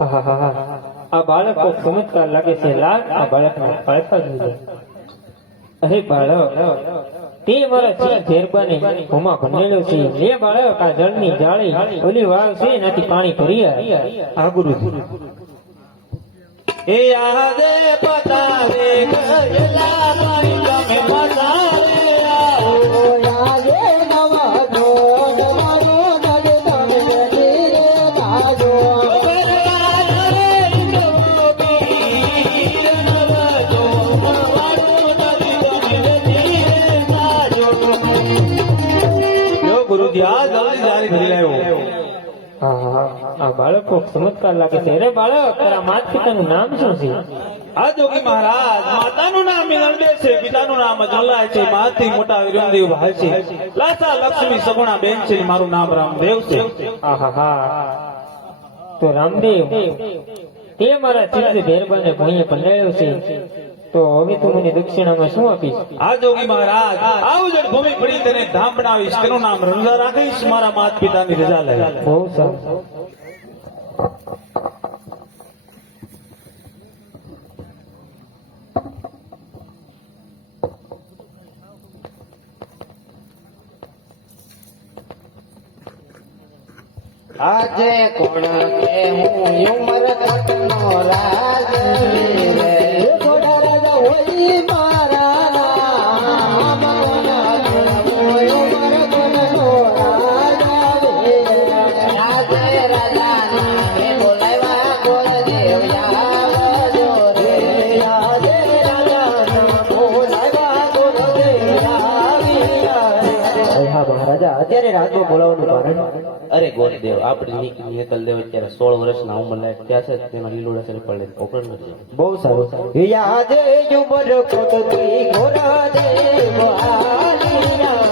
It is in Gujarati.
આ બાળક કોઈ ચમત્કાર લાગે છે લાલ આ બાળકને પાળતા જ નહીં. અરે બાળક તે મારા ચીજ ઝેરબાને હોમાં ભણેલો છે. લે બાળક આ જળની જાળી ઓલી વાવ છે એનાથી પાણી ભરી આ ગુરુજી એ આદે પતાવે ગયેલા પાણી તમે પતાવે આવો યાદે નવા ગોડ મારો નગે તમે ધીરે ભાગો ગુરુજી આ જલ્દી જારી કરી લાવ્યો. આ બાળકો ચમત્કાર લાગે છે. અરે બાળક તારા માતા પિતાનું નામ શું છે? આ જોગી મહારાજ માતાનું નામ મિનલબે છે, પિતાનું નામ જલ્લાય છે, માથી મોટા વિરમદેવ ભાઈ છે, લાસા લક્ષ્મી સગુણા બેન છે, મારું નામ રામદેવ છે. તો રામદેવ તે મારા ચીજ ઝેરબાને ભોંયે પંડાળ્યો છે. તો હવે તું મને દક્ષિણામાં શું આપીશ? આ જોગી મહારાજ આવું જડ ભૂમિ પડી તેને ધામ બનાવીશ, તેનું નામ રંજા રાખીશ, મારા માતા પિતાની રજા લઈ. બહુ સારું. આજે કોણ કે હું ઉમર તકનો રાજ રે થોડા રાજા હોય મારા નામ ઉમર તકનો રાજ રે આજે રાજા નામે બોલાવા ગોર દેવ આવજો રે આજે રાજા નામ બોલાવા ગોર દેવ આવ્યા રે. હા મહારાજા અત્યારે રાતમાં બોલાવવાનું કારણ? અરે ગોરદેવ આપણે નીકળી હેતલ દેવ અત્યારે 16 વર્ષના ઉંમર લાયક ત્યાં છે, તેના લીલોડા શરીર પડે ઓપરેશન નથી. બહુ સારું. યાદ યુમર કોટતી ગોરા દેવ આલિયા